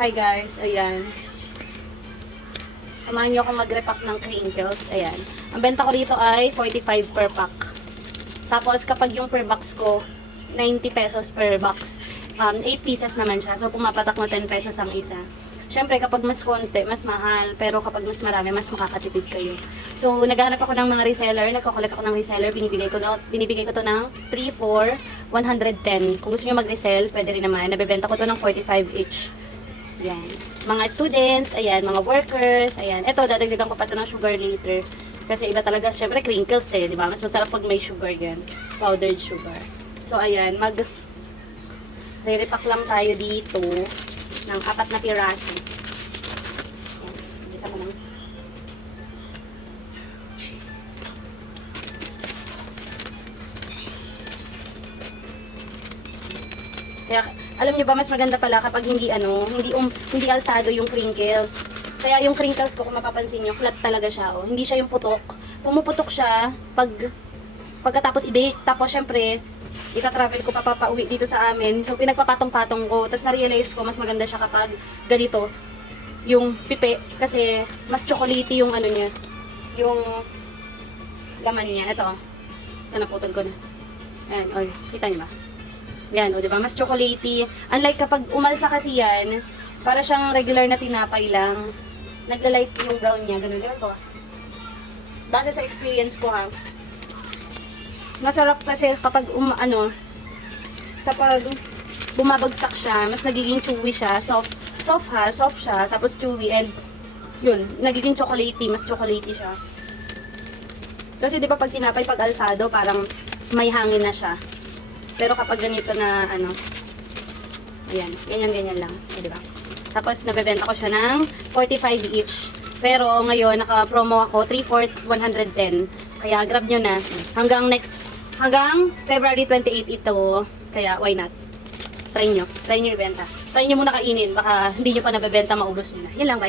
Hi guys, ayan. Samahan niyo akong mag-repack ng crinkles. Ayan. Ang benta ko dito ay 45 per pack. Tapos kapag yung per box ko, 90 pesos per box. 8 pieces naman siya. So pumapatak mo 10 pesos ang isa. Siyempre, kapag mas konti, mas mahal. Pero kapag mas marami, mas makakatipid kayo. So, naghahanap ako ng mga reseller. Nagkakolek ako ng reseller. Binibigay ko to ng 3 for 110. Kung gusto nyo mag-resell, pwede rin naman. Nabibenta ko to ng 45 each. Yan. Mga students, ayan, mga workers, ayan. Ito, dadagdagan ko pa to ng sugar later. Kasi iba talaga, syempre, crinkles di ba? Mas masarap pag may sugar yan. Powdered sugar. So, ayan, re-repack lang tayo dito ng 4 na piraso. Ayan, isa ko lang. Kaya, alam niyo ba, mas maganda pala kapag hindi hindi alsado yung crinkles. Kaya yung crinkles ko, kung mapapansin niyo, flat talaga siya, oh. Hindi siya yung putok. Pumuputok siya pagkatapos i-bake. Tapos, syempre, ika-travel ko papauwi dito sa amin. So, pinagpapatong-patong ko. Tapos, na-realize ko, mas maganda siya kapag ganito, yung pipi. Kasi, mas chocolatey yung niya. Yung laman niya. Ito, naputol ko na. Ayan, o, kita niyo ba? Yan, o, diba? Mas chocolatey. Unlike kapag umalsa kasi yan, para siyang regular na tinapay lang. Nagla-light yung brown niya. Ganun yun po. Base sa experience ko, ha. Masarap kasi kapag kapag bumabagsak siya, mas nagiging chewy siya, soft siya, tapos chewy, and yun, nagiging chocolatey, mas chocolatey siya. Kasi di ba pag tinapay, pag alsado, parang may hangin na siya. Pero kapag ganito na ayan, ganyan lang, di ba? Tapos nabebenta ko siya ng 45 each. Pero ngayon naka-promo ako 3 for 110. Kaya grab nyo na. Hanggang February 28 ito. Kaya why not? Try nyo ibenta. Try nyo muna kainin. Baka hindi nyo pa nabebenta, maubos nyo na. Yan lang, bye.